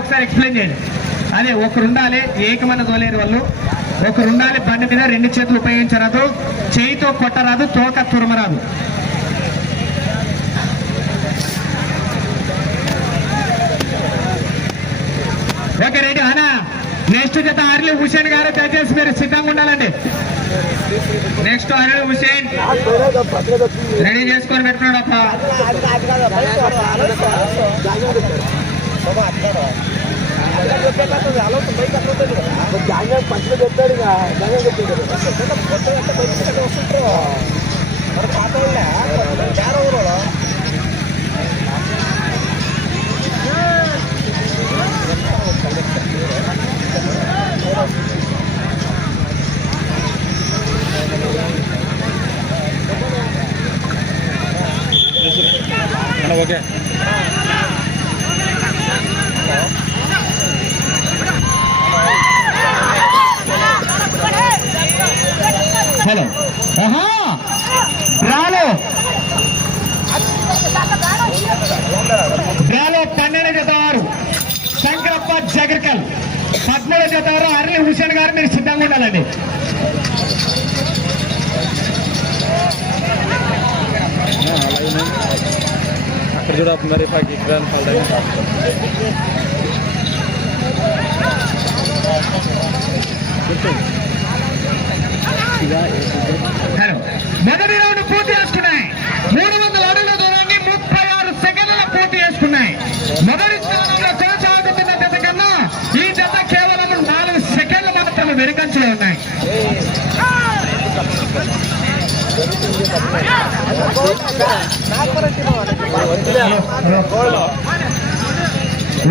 ఒకసారి ఎక్స్ప్లెయిన్ చేయండి. అదే ఒకరు ఉండాలి ఏకమైన తోలేరు వాళ్ళు. ఒకరు ఉండాలి బండి మీద రెండు చేతులు ఉపయోగించరాదు. చేయితో కొట్టరాదు తోక తురమరాదు. Okay ready. అనా నెక్స్ట్ జత అర్లీ హుసేన్ గారు దయచేసి మీరు సిద్ధంగా ఉండాలండి. Next early Hussain. రెడీ చేసుకొని పెట్టుకున్నాడు అప్ప. పంచులు చెప్పాడు ఓకే హలో గారు మీరు సిద్ధంగా ఉండాలండి అక్కడ చూడ మరి పాకి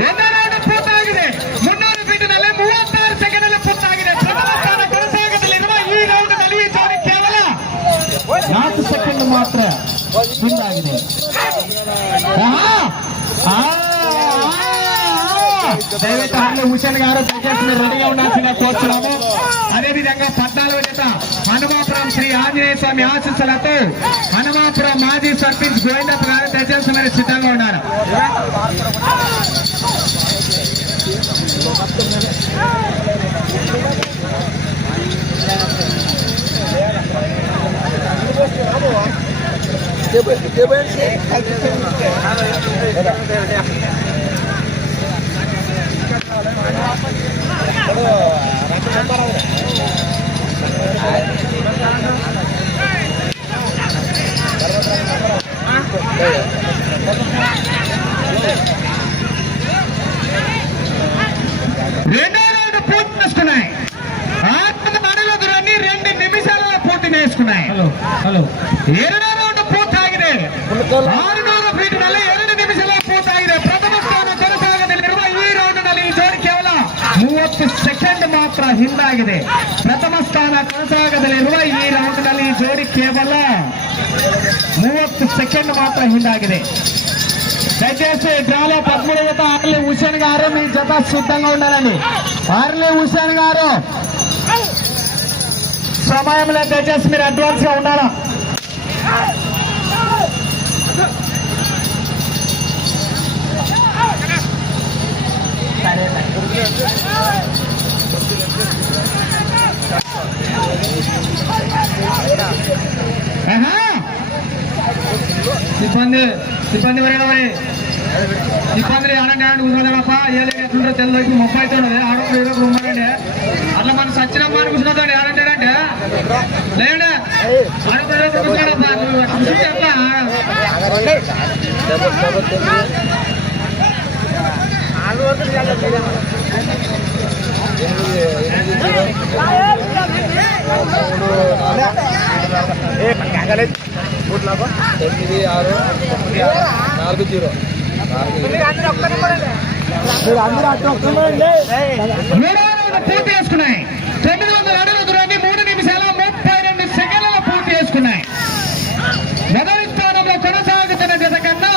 ಒಂದು ರೌಂಡ್ ಪೂರ್ತಾಗಿದೆ ಮುನ್ನೂರು ಫೀಟ್ನಲ್ಲಿ ಮೂವತ್ತಾರು ಸೆಕೆಂಡ್ ಪೂರ್ತಾಗಿದೆ ಪ್ರಥಮ ಸ್ಥಾನ ಕೊನಸಾಗದಲ್ಲಿರುವ ಈ ರೌಂಡ್ನಲ್ಲಿ ಈ ಜೋಡಿ ಕೇವಲ ನಾಲ್ಕು ಸೆಕೆಂಡ್ ಮಾತ್ರ ಮುಂದಾಗಿದೆ ಆಹಾ! ಆ, ಆ, ಆ. దయచేసి హర్లి హుసేన్ గారు దయచేసి మీరు రెడీగా ఉండాల్సిందిగా కోరుతున్నాము అదేవిధంగా స్వామి ఆశీస్సులతో హనుమాపురం మాజీ సర్పంచ్ గోవిందప్ప గారు దయచేసి మీరు సిద్ధంగా ఉన్నారు. రెండో రౌండ్ పూర్తి చేసుకున్నాయి ఆత్మ నడుల దూరాన్ని రెండు నిమిషాలలో పూర్తి చేసుకున్నాయి హలో హలో ಎರಡನೇ ರೌಂಡ್ ಪೂರ್ತಾಗಿದೆ ಆರುನೂರು ಫೀಟ್ನಲ್ಲಿ ಎರಡು ನಿಮಿಷಗಳ ಪೂರ್ತಾಗಿದೆ ಪ್ರಥಮ ಸ್ಥಾನ ಕೊನಸಾಗದಲ್ಲಿರುವ ಈ ರೌಂಡ್ನಲ್ಲಿ ಈ ಜೋಡಿ ಕೇವಲ ಮೂವತ್ತು ಸೆಕೆಂಡ್ ಮಾತ್ರ ಹಿಂದಾಗಿದೆ ಪ್ರಥಮ ಸ್ಥಾನ ಕೊನಸಾಗದಲ್ಲಿರುವ ಈ ರೌಂಡ್ನಲ್ಲಿ ಈ ಜೋಡಿ ಕೇವಲ ಮೂವತ್ತು ಸೆಕೆಂಡ್ ಮಾತ್ರ ಹಿಂದಾಗಿದೆ దయచేసి డ్రాలో పదమూడు జత ఆర్లీ హుసేన్ గారు మీ జత సిద్ధంగా ఉండాలండి ఆర్లీ హుసేన్ గారు సమయంలో దయచేసి మీరు అడ్వాన్స్ గా ఉండాలా ఆహా! సిబ్బంది సిబ్బంది వరే మరి? సిబ్బంది ఆడండి ఆడండి కూర్చోదమ్మప్ప ఏ లేదు ఎట్లుంటో తెలియదు ముప్పై అయితే ఉన్నది ఆడప్పుడు ఏదో ఉన్నారండి అట్లా మన సచ్చినమ్మ అని కూర్చున్నదండి. ఆడండి అంటే లేదండి. ఆడప్పుడు ఏదో ఒకరు కూర్చున్నాడప్ప నువ్వు అట్లా కూర్చుంటే ఎట్లా? తొమ్మిది ఆరు తొమ్మిది ఆరు నాలుగు జీరో. మీరు అందరూ పూర్తి చేసుకున్నాయి తొమ్మిది వందల అడుగుల దూరాన్ని మూడు నిమిషాల ముప్పై రెండు సెకండ్ల పూర్తి చేసుకున్నాయి మొదటి స్థానంలో కొనసాగుతున్న జత కన్నా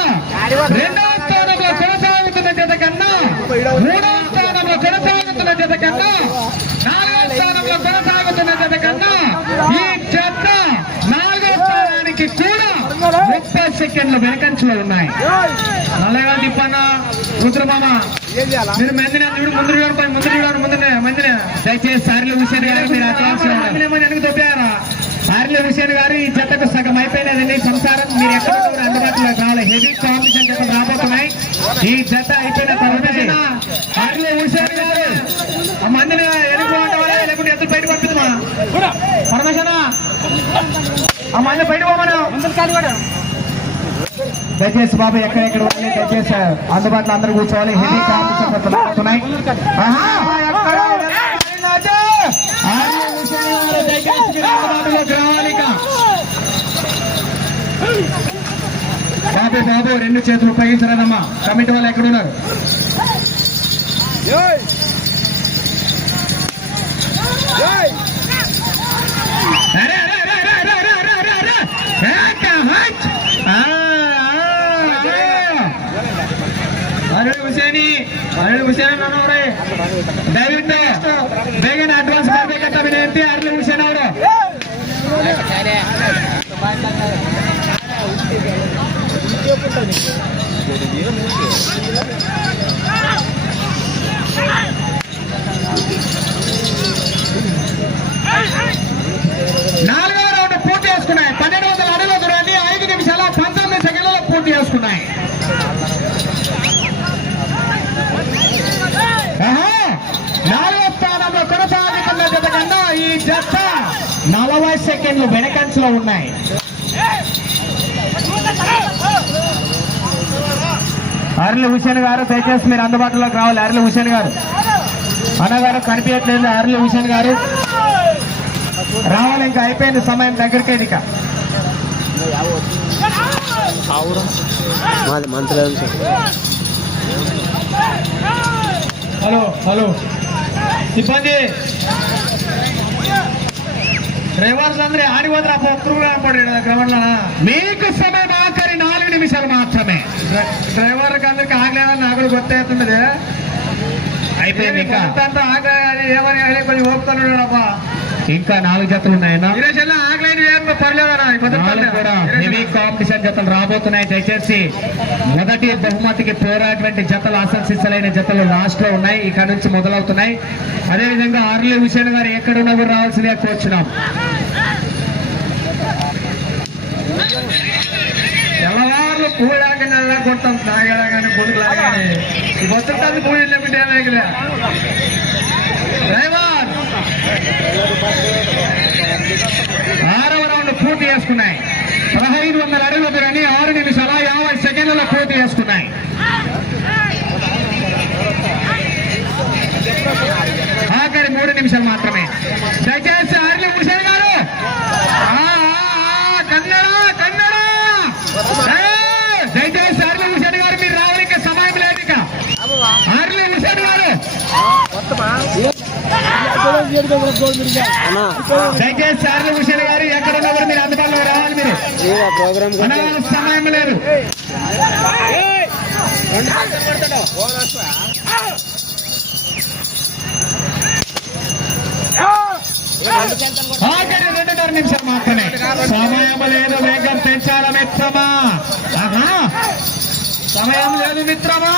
రెండవ స్థానంలో కొనసాగుతున్న జత కన్నా మూడవ స్థానంలో కొనసాగుతున్న జత కన్నా నాలుగవ స్థానంలో కొనసాగుతున్న జత కన్నా ఈ జత నాలుగవ స్థానానికి కూడా ముప్పై సెకండ్లు వెనకంచులో ఉన్నాయి. నల్లగా తిప్పన్న రుద్రమామ. మీరు మందిని చూడు ముందు పోయి ముందు చూడండి ముందునే మందిని. దయచేసి సార్లు హుసేన్ గారు మీరు అట్లా ఎందుకు తొప్పారా? సార్లు హుసేన్ గారు ఈ జతకు సగం అయిపోయినదండి సంసారం. మీరు ఎక్కడ కూడా అందుబాటులో రావాలి. హెవీ కాంపిటీషన్ జతలు రాబోతున్నాయి. ఈ జత అయిపోయిన తర్వాత సార్లు హుసేన్ గారు ఆ మందిని అంటారా లేకుంటే ఎత్తులు బయట పంపిద్దామా పరమేశ్వర ఆ మంది బయట పోమను దయచేసి బాబు ఎక్కడెక్కడ ఉన్నాయి దయచేసి అందుబాటులో అందరూ కూర్చోవాలి. హెవీ కాంపిటీషన్స్తున్నాయి రెండు చేతులు ఉపయోగించరాదమ్మా. కమిటీ వాళ్ళు ఎక్కడున్నారు? ಹುಸೇನ್ ಅವರೇ ದಯವಿಟ್ಟು ಬೇಗನೆ ಅಡ್ವಾನ್ಸ್ ಮಾಡಬೇಕಂತ ವಿನಂತಿ ಅರ್ಲಿ ಹುಸೇನ್ ಅವರು. ಏನು ఈ జత నలభై సెకండ్లు వెనకంచులో ఉన్నాయి. అర్లి హుసేన్ గారు దయచేసి మీరు అందుబాటులోకి రావాలి. అర్లి హుసేన్ గారు. అన్నగారు కనిపించట్లేదు. అర్లి హుసేన్ గారు. రావాలి ఇంకా అయిపోయింది సమయం దగ్గరికి ఇక. Hello hello. సిబ్బంది. డ్రైవర్స్ అందరూ ఆడి పోతారు? అప్పుడు ఒక్కరు కనపడాడు క్రమంలో మీకు సమయం ఆఖరి నాలుగు నిమిషాలు మాత్రమే. డ్రైవర్కి అందరికి ఆగలేదని నాకు గుర్తవుతున్నది అయిపోయింది ఇంకా. ఆగలేదు ఏమని ఆగలేదు కొంచెం ఓపుతున్నాడు అబ్బా ఇంకా నాలుగు జతలు ఉన్నాయన్నా హెవీ కాంపిటీషన్ జతలు రాబోతున్నాయి. దయచేసి మొదటి బహుమతికి పోరాటువంటి జతలు ఆశంసిస్తలైన జతలు లాస్ట్లో ఉన్నాయి. ఇక్కడ నుంచి మొదలవుతున్నాయి. అదేవిధంగా ఆర్లీ హుసేన్ గారు ఎక్కడున్నా కూడా రావాల్సిందే కూర్చున్నాం తెల్లవారులు పూలు లేకుండా కొడతాం తాగేలా కానీ కొడుకు కానీ ఈ బతుకుతాది పూజ లేకుంటే ఏమైనా డ్రైవర్ ఆరవ రౌండ్ పూర్తి చేసుకున్నాయి. పదహైదు వందల అడుగుల దూరాన్ని ఆరు నిమిషాల యాభై సెకండ్లలో పూర్తి చేసుకున్నాయి. ఆఖరి మూడు నిమిషాలు మాత్రమే. దయచేసి దయచేసి ఆర్లి హుసేన్ గారు ఎక్కడ ఉన్నవారు మీరు అందుబాటులో రావాలి మీరు ప్రోగ్రామ్ సమయం లేదు ఆఖరి రెండున్నర నిమిషం మాత్రమే సమయం లేదు వేగం పెంచాల మిత్రమా సమయం లేదు మిత్రమా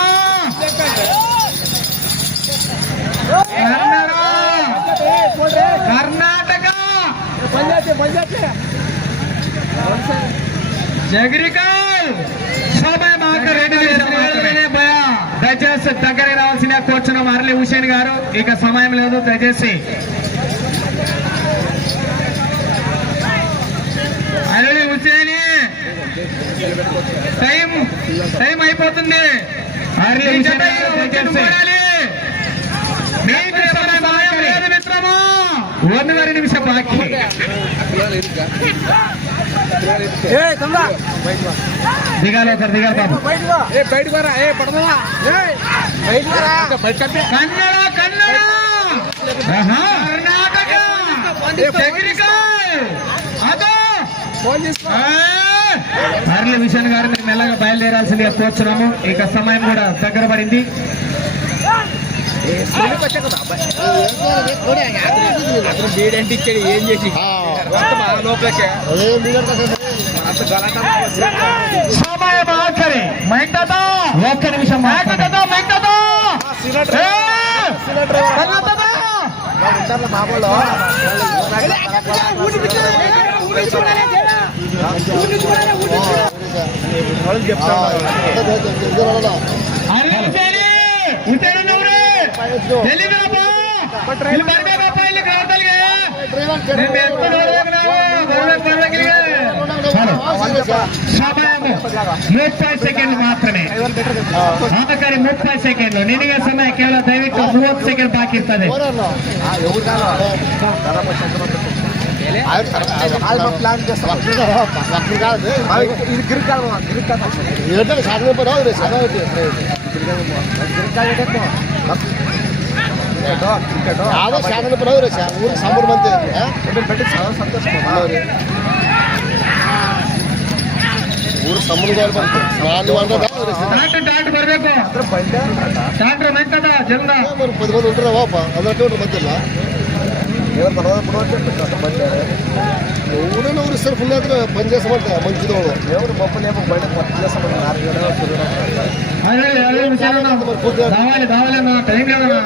కర్ణాటక! జగరికల్! దయచేసి దగ్గరికి రావాల్సిన కూర్చున్న అరలి హుసేన్ గారు ఇక సమయం లేదు దయచేసి. అరలి హుసేని! టైం టైం అయిపోతుంది. అరలి హుసేన్ దయచేసి. ಒಂದೂವರೆ ನಿಮಿಷ ಬಾಕಿ. దిగాలి సార్ దిగాలి బాబు కన్నడ కన్నడ కర్ణాటక పర్ల విషయం గారు మేము మెల్లగా బయలుదేరాల్సిందిగా కోరుచున్నాము ఇక సమయం కూడా దగ్గర పడింది అతను బీడంటే ఇచ్చాడు ఏం చేసి సమయం ఆఖరి ఒక్క నిమిషం మైక్ ಮೂವತ್ತೈದು ಸೆಕೆಂಡ್ ಮಾತ್ರನೇ. ನಾಮಕಾರಿ ಮುಪ್ಪತ್ತು ಸೆಕೆಂಡ್. ನಿನಗೆ ಸಮಯ ಕೇವಲ ದಯವಿಟ್ಟು ಮೂವತ್ತು ಸೆಕೆಂಡ್ ಬಾಕಿ ಇರ್ತದೆ. ಗಿರಿಕಾಲ ಗಿರಿಕಾಲ ಸಾಧನೆ ಬರೋ ಸಾಧನೆ ಗಿರಿಕಾಲ ಯಾವುದೋ ಶಾಸನ ಬರೋರು ಊರಿಗೆ ಸಾಂಬಾರು ಬಂತಿದ್ರೆ ಬೆಟ್ಟ ಸಂತೋಷ ಅವ್ರಿ ಊರು ಸಂಬಳದವ್ರು ಬಂತು ನಾನು ಅಂದ್ರೆ ಪದ ಬಂದು ಉಂಟ್ರ ವಾಪ ಅದ್ರ ಕಿಲೋಮೀಟ್ರ್ ಬಂತಿಲ್ಲ ಏನು ಬರೋದ ಬಿಡೋದು ಬಂದೆ ಊರಿನ ಊರು ಸರ್ ಫುಲ್ ಆದ್ರೆ ಪಂಚಾಯತ್ ಮಾಡ್ತಾರೆ ಮಂಚಿದವಳು ದೇವ್ರ ಬಪ್ಪನೇ ಬಂಡೆ ಪಂಚಾಯತ್ ಮಾಡಿ ನಾಲ್ಕು ಜನ అదే అదే విషయాలన్నా రావాలి రావాలి అన్న టైం లేదన్నా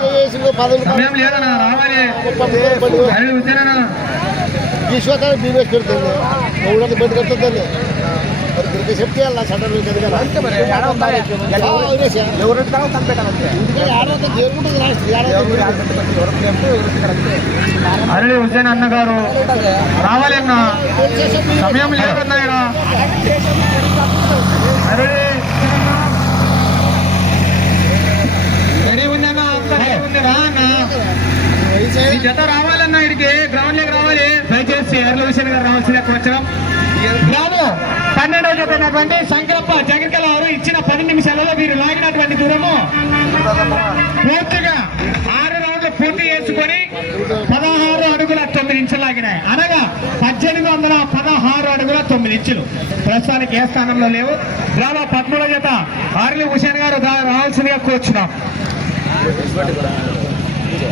సమయం లేదన్నా రావాలి. అదే విషయాలన్నా ఈశ్వర బీమేసి పెడుతుంది. బండి కడుతుందని మరి తిరిగి చెప్తే అలా షటర్ అరళి హుసేన్ అన్న గారు రావాలి అన్న. సమయం లేదన్నా ఇక్కడ అరళి రెడీ ఉంది అన్న అంతా రెడీ ఉంది రా అన్న ఈ జత రావాలన్నా ఇడికి గ్రౌండ్లోకి రావాలి. దయచేసి అరళి హుసేన్ గారు రావాల్సిందే కొంచెం. రాను పన్నెండవ జత అయినటువంటి శంకరప్ప జగన్కల వారు ఇచ్చిన పది నిమిషాలలో వీరు లాగినటువంటి దూరము. పూర్తిగా ఆరు రౌండ్లు పూర్తి చేసుకొని పదహారు అడుగుల తొమ్మిది ఇంచులు లాగినాయి. అనగా పద్దెనిమిది వందల పదహారు అడుగుల తొమ్మిది ఇంచులు. ప్రస్తుతానికి ఏ స్థానంలో లేవు. రాలో పద్మూడవ జత. ఆర్లి హుసేన్ గారు రావాల్సిందిగా కూర్చున్నాం. ఇదే